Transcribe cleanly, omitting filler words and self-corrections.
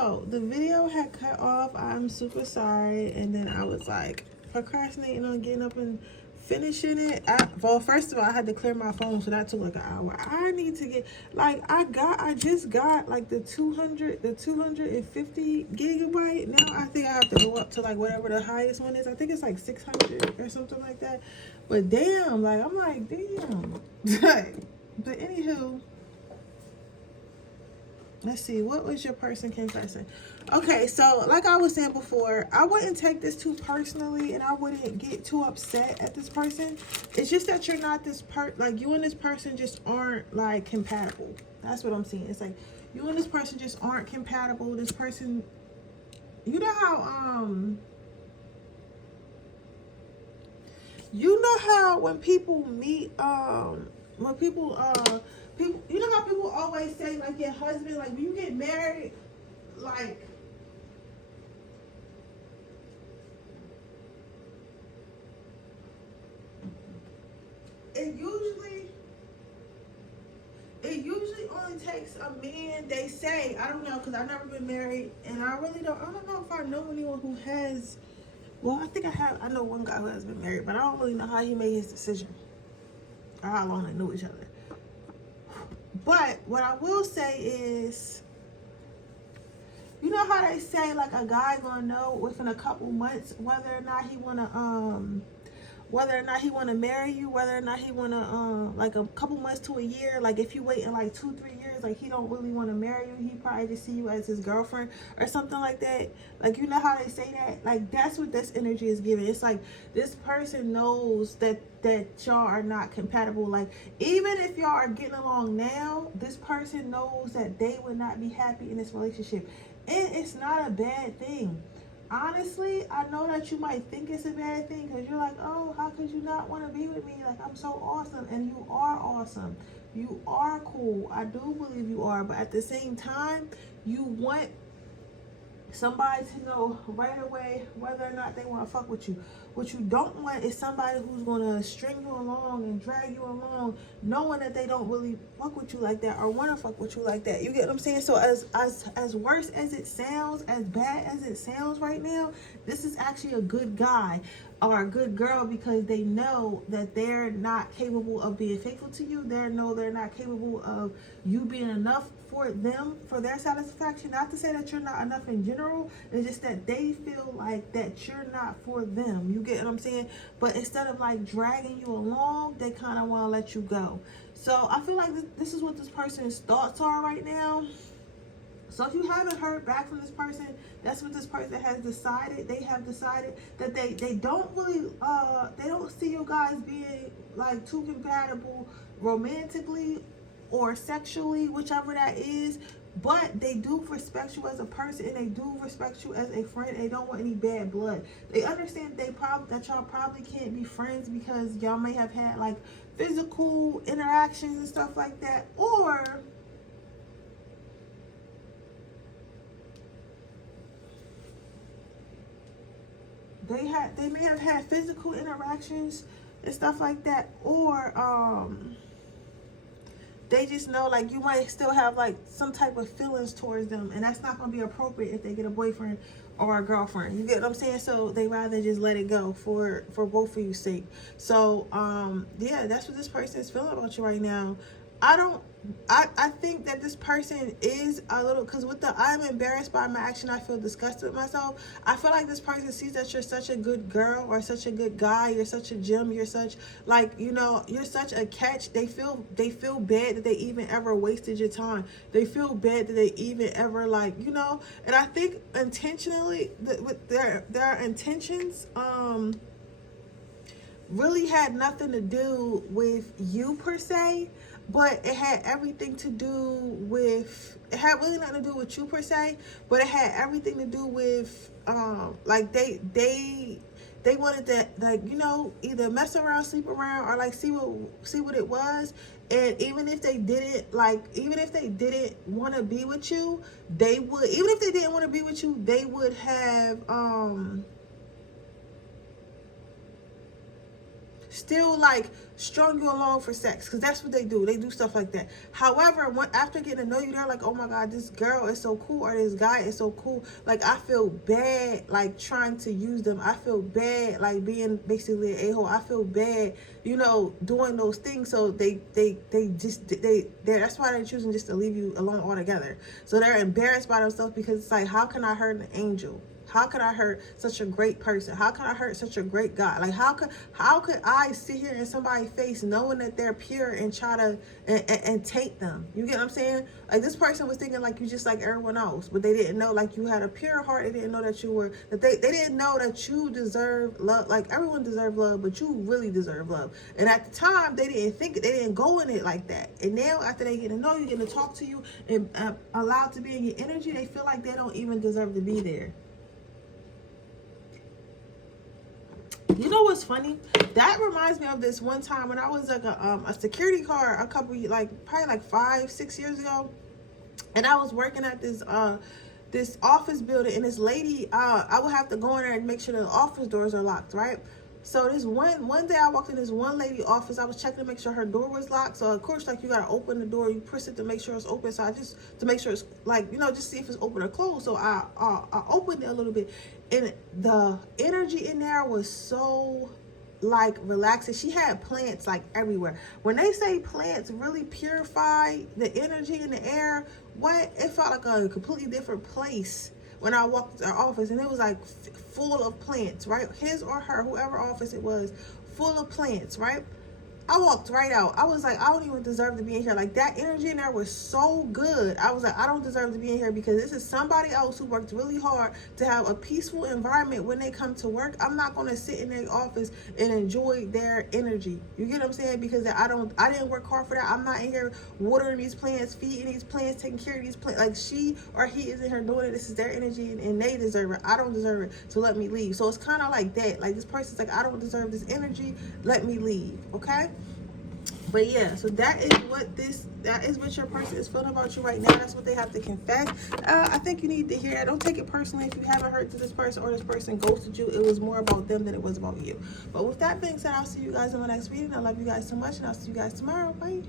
So the video had cut off. I'm super sorry. And then I was like procrastinating on getting up and finishing it. Well, first of all, I had to clear my phone, so that took like an hour. I need to get like I just got like the 250 gigabyte. Now I think I have to go up to like whatever the highest one is. I think it's like 600 or something like that. But damn, like I'm like damn. But anywho, let's see, what was your person confessing? Okay, so like I was saying before, I wouldn't take this too personally and I wouldn't get too upset at this person. It's just that you're not this like you and this person just aren't like compatible. That's what I'm saying. It's like you and this person just aren't compatible. This person, you know how when people meet, when people you know how people always say like your husband, like when you get married, like it usually only takes a man, they say, I don't know, because I've never been married and I don't know if I know anyone who has. Well, I know one guy who has been married, but I don't really know how he made his decision or how long they knew each other. But what I will say is, you know how they say like a guy gonna know within a couple months whether or not he wanna marry you, whether or not he wanna like a couple months to a year. Like if you wait in like 2-3 years, like he don't really want to marry you, he probably just see you as his girlfriend or something like that. Like you know how they say that, like that's what this energy is giving. It's like this person knows that y'all are not compatible. Like even if y'all are getting along now, this person knows that they would not be happy in this relationship, and it's not a bad thing. Honestly, I know that you might think it's a bad thing because you're like, oh, how could you not want to be with me? Like, I'm so awesome. And you are awesome. You are cool. I do believe you are. But at the same time, you want somebody to know right away whether or not they want to fuck with you. What you don't want is somebody who's going to string you along and drag you along knowing that they don't really fuck with you like that or want to fuck with you like that. You get what I'm saying? So as worse as it sounds, as bad as it sounds right now, this is actually a good guy or a good girl because they know that they're not capable of being faithful to you. They know they're not capable of you being enough for them, for their satisfaction. Not to say that you're not enough in general, it's just that they feel like that you're not for them. You get what I'm saying? But instead of like dragging you along, they kind of want to let you go. So I feel like this is what this person's thoughts are right now. So if you haven't heard back from this person, that's what this person has decided. They have decided that they don't really they don't see you guys being like too compatible romantically or sexually, whichever that is. But they do respect you as a person and they do respect you as a friend. They don't want any bad blood. They understand that y'all probably can't be friends because y'all may have had like physical interactions and stuff like that, or they may have had physical interactions and stuff like that, or they just know like you might still have like some type of feelings towards them, and that's not going to be appropriate if they get a boyfriend or a girlfriend. You get what I'm saying? So they rather just let it go for both of you's sake. So yeah, that's what this person is feeling about you right now. I think that this person is a little, because with the I'm embarrassed by my action, I feel disgusted with myself. I feel like this person sees that you're such a good girl or such a good guy. You're such a gem. You're such, like, you know, you're such a catch. They feel bad that they even ever wasted your time. They feel bad that they even ever, like, you know, and I think intentionally with their intentions, really had nothing to do with you per se, but it had everything to do with, it had really nothing to do with you per se, but it had everything to do with like they wanted to, like, you know, either mess around, sleep around, or like see what it was. And even if they didn't want to be with you, they would, even if they didn't want to be with you, they would have still like strung you along for sex, because that's what they do. They do stuff like that. However, after getting to know you, they're like, oh my God, this girl is so cool, or this guy is so cool. Like, I feel bad like trying to use them. I feel bad like being basically an a-hole. I feel bad, you know, doing those things. So they that's why they're choosing just to leave you alone altogether. So they're embarrassed by themselves, because it's like, how can I hurt an angel? How could I hurt such a great person? How could I hurt such a great God? Like, how could I sit here in somebody's face knowing that they're pure and try to and take them? You get what I'm saying? Like, this person was thinking like you just like everyone else, but they didn't know like you had a pure heart. They didn't know that you were, that they didn't know that you deserve love. Like, everyone deserves love, but you really deserve love. And at the time, they didn't go in it like that. And now after they get to know you, get to talk to you, and allowed to be in your energy, they feel like they don't even deserve to be there. You know what's funny? That reminds me of this one time when I was like a security guard probably like 5-6 years ago, and I was working at this office building, and this lady, I would have to go in there and make sure the office doors are locked, right? So this one day I walked in this one lady office. I was checking to make sure her door was locked. So of course, like, you gotta open the door, you press it to make sure it's open. So I just, to make sure it's like, you know, just see if it's open or closed. So I opened it a little bit, and the energy in there was so like relaxing. She had plants like everywhere. When they say plants really purify the energy in the air, it felt like a completely different place when I walked to our office, and it was like full of plants, right? His or her, whoever office it was, full of plants, right? I walked right out. I was like, I don't even deserve to be in here. Like, that energy in there was so good. I was like, I don't deserve to be in here, because this is somebody else who worked really hard to have a peaceful environment when they come to work. I'm not going to sit in their office and enjoy their energy. You get what I'm saying? Because I didn't work hard for that. I'm not in here watering these plants, feeding these plants, taking care of these plants. Like, she or he is in here doing it. This is their energy, and they deserve it. I don't deserve it, so let me leave. So it's kind of like that. Like, this person's like, I don't deserve this energy. Let me leave. Okay? But yeah, so that is what your person is feeling about you right now. That's what they have to confess. I think you need to hear that. Don't take it personally if you haven't heard to this person, or this person ghosted you. It was more about them than it was about you. But with that being said, I'll see you guys in my next reading. I love you guys so much, and I'll see you guys tomorrow. Bye.